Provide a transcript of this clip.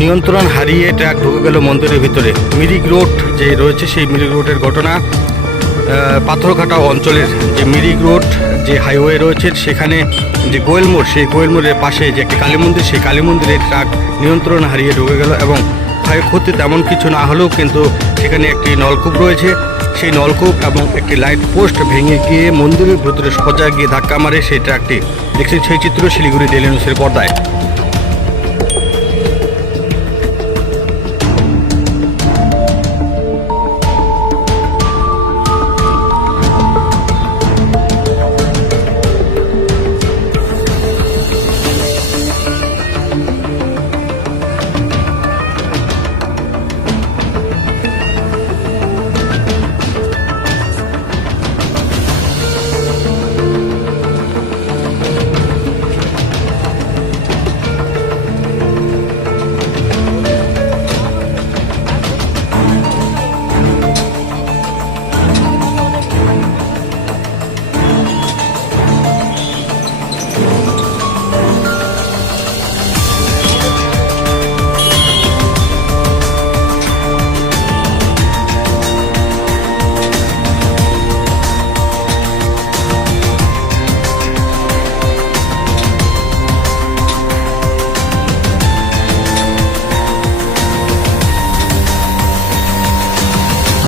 নিয়ন্ত্রণ হারিয়ে ট্রাক ঢুকে গেল মন্দিরের ভিতরে। মিরিক রোড যে রয়েছে সেই মিরিক রোডের ঘটনা। পাথরঘাটা অঞ্চলের যে মিরিক রোড যে হাইওয়ে রয়েছে সেখানে যে গোয়েল মোড়, সেই গোয়েল মোড়ের পাশে যে একটি কালী মন্দির, সেই কালী মন্দিরের ট্রাক নিয়ন্ত্রণ হারিয়ে ঢুকে গেল এবং ক্ষয়ক্ষতি তেমন কিছু না হলেও কিন্তু সেখানে একটি নলকূপ রয়েছে, সেই নলকূপ এবং একটি লাইট পোস্ট ভেঙে গিয়ে মন্দিরের ভিতরে সোজা গিয়ে ধাক্কা মারে সেই ট্রাকটি। দেখছেন সেই চিত্র শিলিগুড়ি ডেইলি নিউজের পর্দায়।